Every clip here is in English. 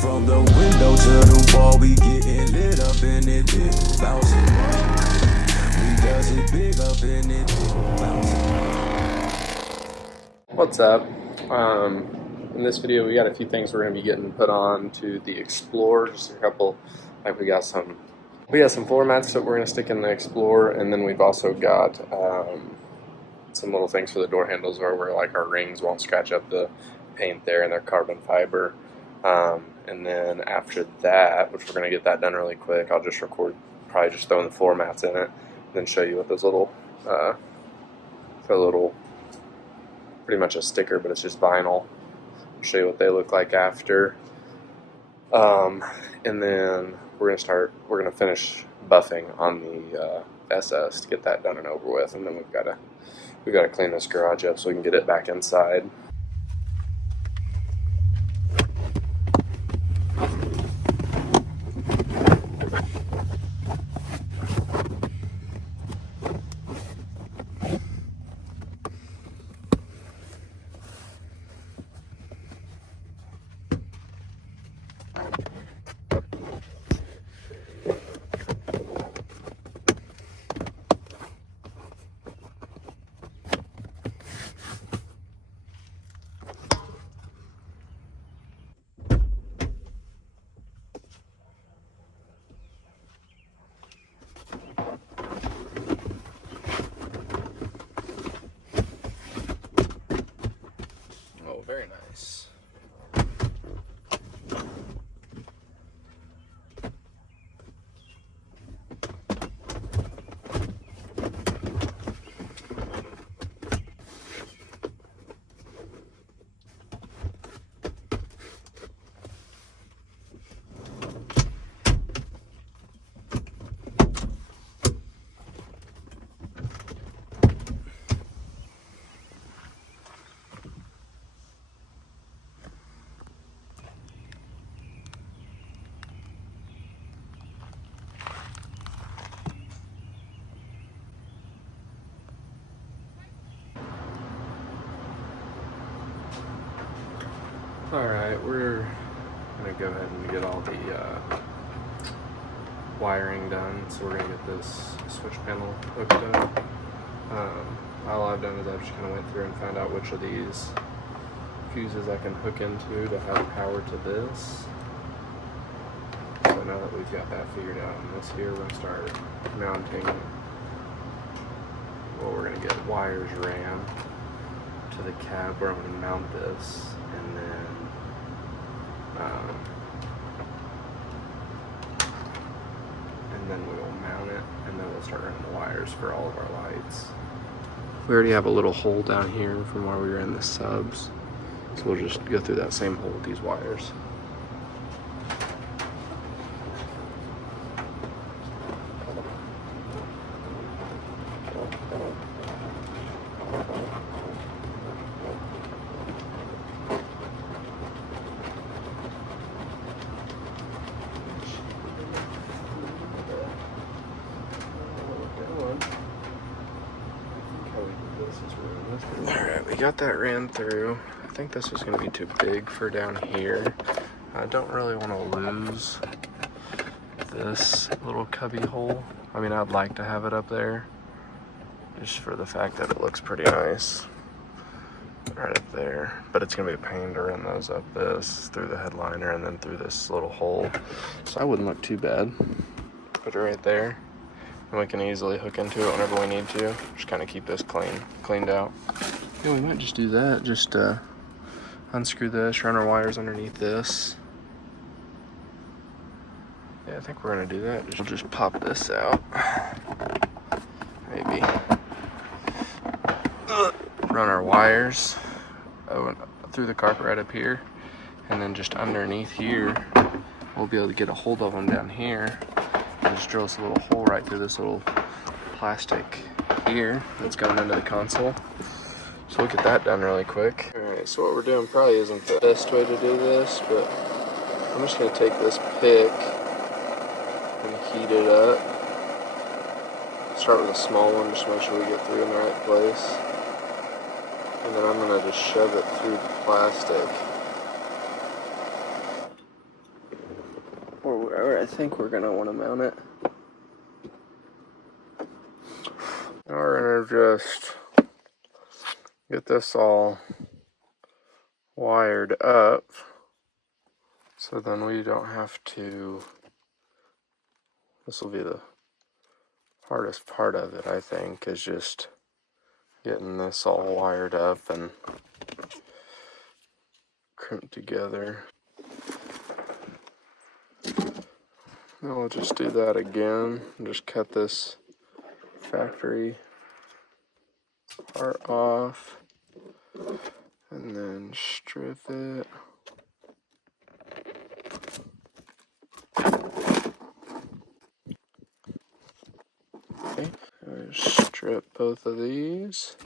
From the window to the wall, we getting lit up in it, big bouncing. We does it big up in it, big bouncing. What's up? In this video, we got a few things we're going to be getting put on to the Explorer. Just a couple, like we got some floor mats that we're going to stick in the Explorer, and then we've also got some little things for the door handles where like our rings won't scratch up the paint there, and they're carbon fiber. And then after that, which we're going to get that done really quick, I'll just record probably just throwing the floor mats in it, and then show you what those little pretty much a sticker, but it's just vinyl. I'll show you what they look like after. And then we're gonna finish buffing on the SS to get that done and over with, and then we've got to clean this garage up so we can get it back inside. Very nice. Alright, we're going to go ahead and get all the wiring done, so we're going to get this switch panel hooked up. All I've done is I've just kind of went through and found out which of these fuses I can hook into to have power to this. So now that we've got that figured out in this here, we're going to start mounting, well, we're going to get wires ran to the cab where I'm going to mount this, and then we'll mount it, and then we'll start running the wires for all of our lights. We already have a little hole down here from where we were in the subs, so we'll just go through that same hole with these wires. Alright, we got that ran through. I think this is going to be too big for down here. I don't really want to lose this little cubby hole. I mean, I'd like to have it up there, just for the fact that it looks pretty nice right up there. But it's going to be a pain to run those up this, through the headliner, and then through this little hole. So I wouldn't look too bad. Put it right there. And we can easily hook into it whenever we need to. Just kind of keep this cleaned out. Yeah, we might just do that. Just unscrew this, run our wires underneath this. Yeah, I think we're gonna do that. We'll just pop this out. Maybe. Run our wires through the carpet right up here. And then just underneath here, we'll be able to get a hold of them down here. And just drill us a little hole right through this little plastic here that's going into the console. So we'll get that done really quick. Alright, so what we're doing probably isn't the best way to do this, but I'm just going to take this pick and heat it up. Start with a small one just to make sure we get three in the right place. And then I'm going to just shove it through the plastic. or wherever I think we're gonna want to mount it. Now we're gonna just get this all wired up, so then we don't have to, this will be the hardest part of it, I think, is just getting this all wired up and crimped together. Then we'll just do that again, just cut this factory part off and then strip it. Okay, strip both of these.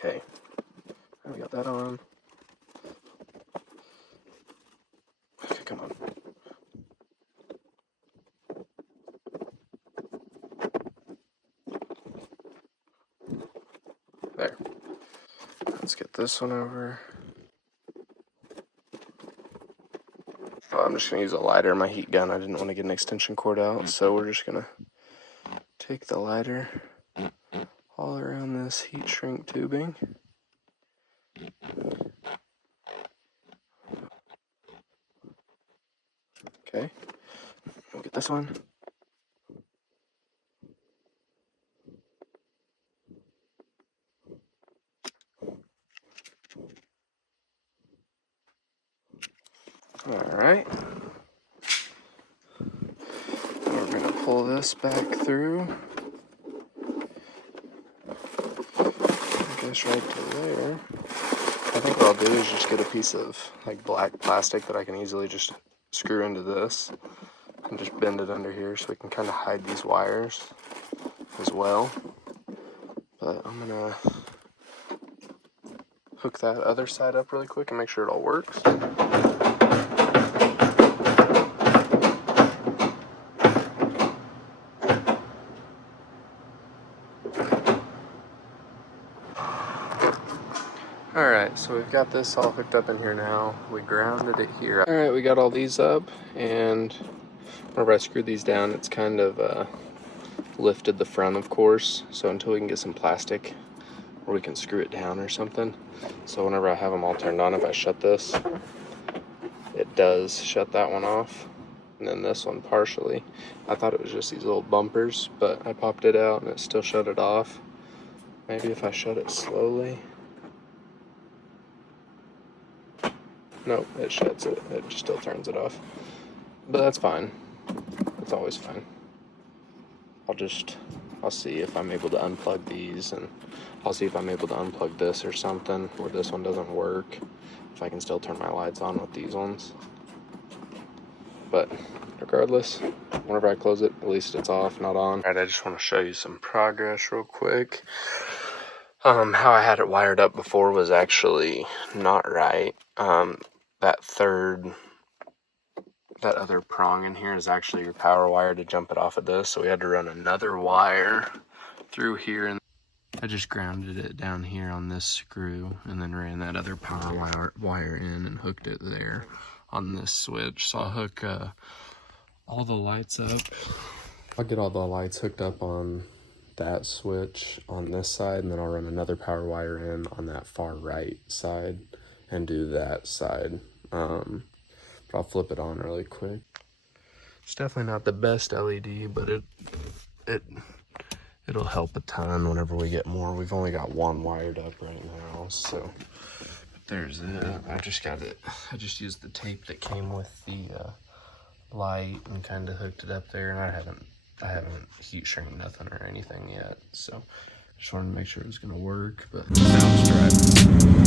Okay, we got that on. Okay, come on. There. Let's get this one over. Oh, I'm just gonna use a lighter in my heat gun. I didn't want to get an extension cord out, so we're just gonna take the lighter all around this heat shrink tubing. Okay, we'll get this one. All right. We're gonna pull this back through. I guess right to there. I think what I'll do is just get a piece of like black plastic that I can easily just screw into this and just bend it under here so we can kind of hide these wires as well. But I'm gonna hook that other side up really quick and make sure it all works. Alright, so we've got this all hooked up in here now. We grounded it here. Alright, we got all these up, and whenever I screwed these down, it's kind of lifted the front, of course. So until we can get some plastic, or we can screw it down or something. So whenever I have them all turned on, if I shut this, it does shut that one off. And then this one partially. I thought it was just these little bumpers, but I popped it out and it still shut it off. Maybe if I shut it slowly. Nope, it shuts it. It just still turns it off. But that's fine. It's always fine. I'll see if I'm able to unplug these, and I'll see if I'm able to unplug this or something where this one doesn't work. If I can still turn my lights on with these ones. But regardless, whenever I close it, at least it's off, not on. Alright, I just want to show you some progress real quick. How I had it wired up before was actually not right. That other prong in here is actually your power wire to jump it off of this, so we had to run another wire through here, and I just grounded it down here on this screw and then ran that other power wire in and hooked it there on this switch. So I'll hook all the lights up. I'll get all the lights hooked up on that switch on this side, and then I'll run another power wire in on that far right side and do that side. But I'll flip it on really quick. It's definitely not the best LED, but it'll help a ton whenever we get more. We've only got one wired up right now, so there's it. I just used the tape that came with the light and kind of hooked it up there, and I haven't I haven't heat shrink nothing or anything yet, so just wanted to make sure it was gonna work. But now it's driving.